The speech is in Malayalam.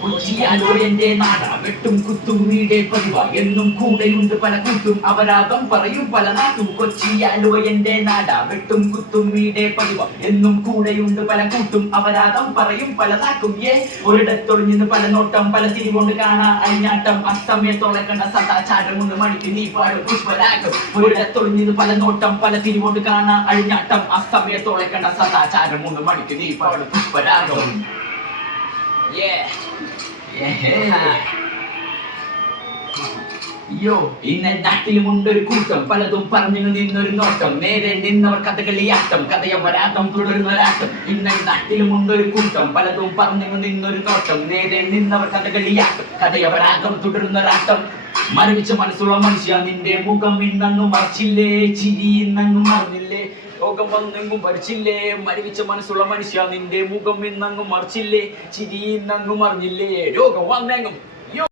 കൊച്ചിയാലോ എന്റെ നാട വെട്ടും കുത്തും വീടേ പതിവ എന്നും കൂടെയുണ്ട് പല കൂട്ടും അപരാധം പറയും പല നാട്ടും കൊച്ചിയാലോ എന്റെ നാട വെട്ടും കുത്തും വീടേ പതിവ എന്നും കൂടെയുണ്ട് പല കൂട്ടും അപരാധം പറയും പല നാക്കും ഒരിടത്തൊളിഞ്ഞിന്ന് പല നോട്ടം പല തിരികൊണ്ട് കാണാ അഴിഞ്ഞാട്ടം അസ്തമയത്തോളെ കണ്ട സദാചാരം ഒന്ന് മണിക്ക് നീ പാടും പുഷ്പരാഗം ഒരിടത്തൊളിഞ്ഞിന്ന് പല നോട്ടം പല തിരികൊണ്ട് കാണാ അഴിഞ്ഞാട്ടം അസ്തമയത്തോളെ കണ്ട സദാചാരം ഒന്ന് മണിക്ക് നീ പാടും പുഷ്പരാഗം. ഇന്ന നാട്ടിലുമുണ്ടൊരു കൂട്ടം പലതും പറഞ്ഞു നിന്നൊരു നോട്ടം നേരെ നിന്നവർ കഥകളിയാട്ടം കഥയപരാധം തുടരുന്നൊരാട്ടം. ഇന്ന നാട്ടിലുമുണ്ടൊരു കൂട്ടം പലതും പറഞ്ഞു നിന്നൊരു നോട്ടം നേരെ നിന്നവർ കഥകളിയാട്ടം കഥയപരാധം തുടരുന്നൊരാട്ടം. മരവിച്ച മനസ്സുള്ള മനുഷ്യ നിന്റെ മുഖം ഇന്നങ്ങ് മറിച്ചില്ലേ ചിരി ഇന്നങ്ങ് മറന്നില്ലേ രോഗം വന്നെങ്ങും ഭരിച്ചില്ലേ. മരവിച്ച മനസ്സുള്ള മനുഷ്യ നിന്റെ മുഖം ഇന്നങ്ങ് മറിച്ചില്ലേ ചിരി ഇന്നങ്ങ് മറിഞ്ഞില്ലേ രോഗം വന്നെങ്ങും